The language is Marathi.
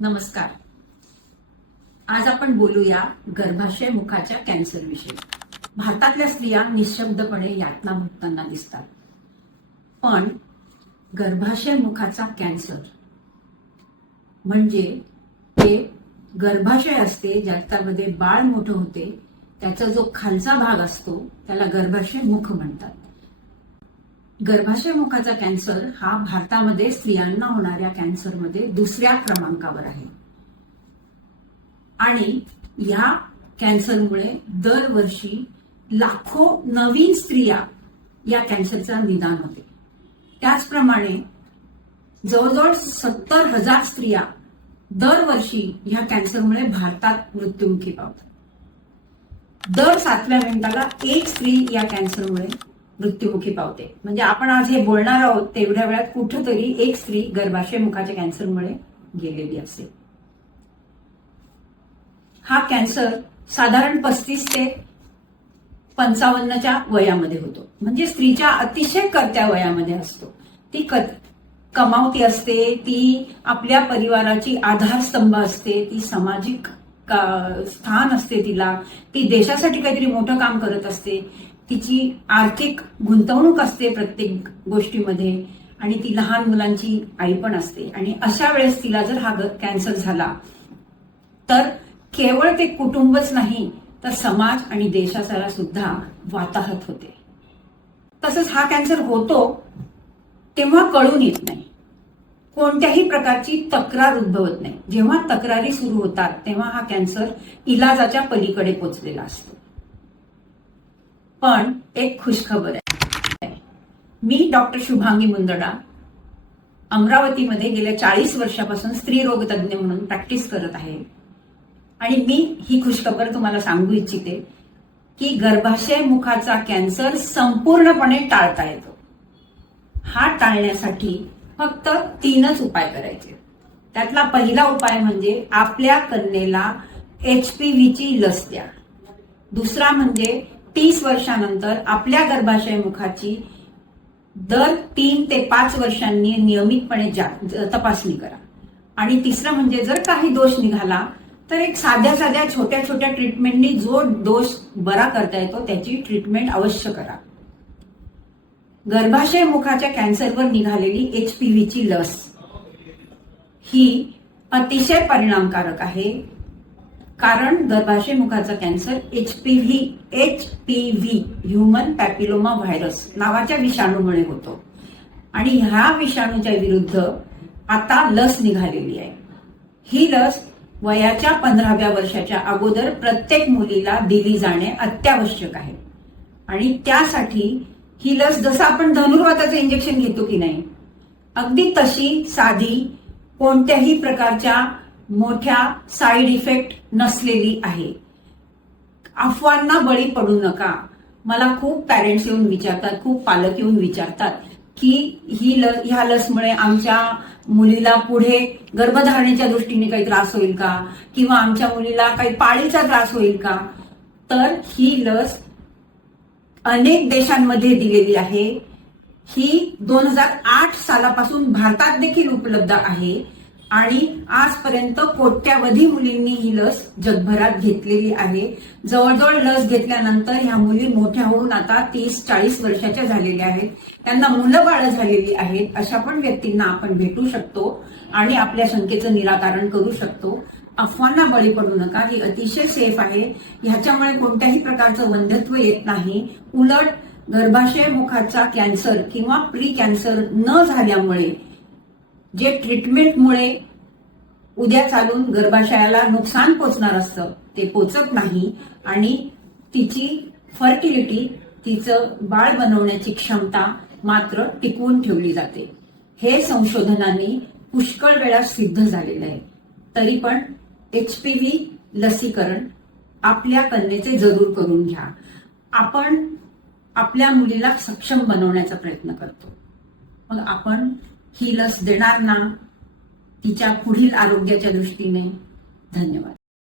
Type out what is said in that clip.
नमस्कार. आज आपण बोलूया गर्भाशय मुखाच्या कॅन्सर विषयी. भारतातल्या स्त्रिया निशब्दपणे यातना भोगताना दिसतात, पण गर्भाशय मुखाचा कॅन्सर म्हणजे ते गर्भाशय असते, ज्याच्यामध्ये बाळ मोठं होते, त्याचा जो खालचा भाग असतो त्याला गर्भाशय मुख म्हणतात. गर्भाशय मुखाचा कॅन्सर हा भारतामध्ये स्त्रियांना होणाऱ्या कॅन्सरमध्ये दुसऱ्या क्रमांकावर आहे आणि या कॅन्सरमुळे दरवर्षी लाखो नवीन स्त्रिया या कॅन्सरचा निदान होते. त्याचप्रमाणे जवळजवळ 70,000 स्त्रिया दरवर्षी ह्या कॅन्सरमुळे भारतात मृत्युमुखी पावतात. दर 7व्या मिनिटाला एक स्त्री या कॅन्सरमुळे मृत्युमुखी पावते. म्हणजे आपण आज हे बोलणार आहोत तेवढ्या वेळात कुठंतरी एक स्त्री गर्भाशय मुखाच्या कॅन्सरमुळे गेलेली असेल. हा कॅन्सर साधारण 35 ते 55च्या वयामध्ये होतो. म्हणजे स्त्रीच्या अतिशय करत्या वयामध्ये असतो. ती कमावती असते, ती आपल्या परिवाराची आधारस्तंभ असते, ती सामाजिक स्थान असते तिला, ती देशासाठी काहीतरी मोठं काम करत असते, तिची आर्थिक गुंतवणूक असते प्रत्येक गोष्टीमध्ये, आणि ती लहान मुलांची आई पण असते. आणि अशा वेळेस तिला जर हा कॅन्सर झाला तर केवळ ते कुटुंबच नाही तर समाज आणि देशाला सुद्धा वाताहत होते. तसंच हा कॅन्सर होतो तेव्हा कळून येत नाही, कोणत्याही प्रकारची तक्रार उद्भवत नाही. जेव्हा तक्रारी सुरू होतात तेव्हा हा कॅन्सर इलाजाच्या पलीकडे पोचलेला असतो. पण एक खुशखबर आहे. मी डॉक्टर शुभांगी मुंदडा अमरावतीमध्ये गेल्या 40 वर्षापासून स्त्रीरोग तज्ज्ञ म्हणून प्रॅक्टिस करत आहे आणि मी ही खुशखबर तुम्हाला सांगू इच्छिते की गर्भाशय मुखाचा कॅन्सर संपूर्णपणे टाळता येतो. हा टाळण्यासाठी फक्त 3च उपाय करायचे. त्यातला पहिला उपाय म्हणजे आपल्या कन्येला HPVची लस द्या. दुसरा म्हणजे 30 वर्षानंतर आपल्या गर्भाशय मुखाची दर 3 ते 5 वर्षांनी नियमितपणे तपासणी करा. आणि तिसरं म्हणजे जर काही दोष निघाला तर एक साध्या छोट्या ट्रीटमेंटनी जो दोष बरा करता येतो त्याची ट्रीटमेंट अवश्य करा. गर्भाशय मुखाच्या कॅन्सरवर निघालेली HPVची लस ही अतिशय परिणामकारक आहे, कारण गर्भाशय मुखाचा cancer HPV human papilloma virus नावाच्या विषाणूमुळे होतो. आणि ह्या विषाणूच्या विरुद्ध आता लस निघालेली आहे. ही लस वयाच्या 15व्या वर्षाच्या अगोदर प्रत्येक मुलीला दिली जाणे अत्यावश्यक आहे. आणि त्यासाठी ही लस जसं आपण धनुर्वाताचं इंजेक्शन घेतो की नाही, अगदी तशी साधी, कोणत्याही प्रकारच्या मोठ्या साईड इफेक्ट नसलेली आहे. अफवांना बळी पडू नका. मला खूप पॅरेंट्स येऊन विचारतात, खूप पालक येऊन विचारतात की ह्या लसमुळे आमच्या मुलीला पुढे गर्भधारणेच्या दृष्टीने काही त्रास होईल का, किंवा आमच्या मुलीला काही पाळीचा त्रास होईल का. तर ही लस अनेक देशांमध्ये दिलेली आहे. ही 2008 सालापासून भारतात देखील उपलब्ध आहे आणि आजपर्यंत कोट्यावधी मुलींनी ही लस जगभरात घेतलेली आहे. जवळजवळ लस घेतल्यानंतर ह्या मुली मोठ्या होऊन आता 30-40 वर्षाच्या झालेल्या आहेत. त्यांना मुलं बाळं झालेली आहेत. अशा पण व्यक्तींना आपण भेटू शकतो आणि आपल्या शंकेचं निराकरण करू शकतो. अफवांना बळी पडू नका. ही अतिशय सेफ आहे. ह्याच्यामुळे कोणत्याही प्रकारचं वंध्यत्व येत नाही. उलट गर्भाशय मुखाचा कॅन्सर किंवा प्री कॅन्सर न झाल्यामुळे जे ट्रीटमेंटमुळे उद्या चालून गर्भाशयाला नुकसान पोचणार असतं ते पोचत नाही आणि तिची फर्टिलिटी, तिचं बाळ बनवण्याची क्षमता मात्र टिकवून ठेवली जाते. हे संशोधनांनी पुष्कळ वेळा सिद्ध झालेलं आहे. तरी पण HPV लसीकरण आपल्या कन्येचे जरूर करून घ्या. आपण आपल्या मुलीला सक्षम बनवण्याचा प्रयत्न करतो, मग आपण ही लस देणार ना तिच्या पुढील आरोग्याच्या दृष्टीने. धन्यवाद.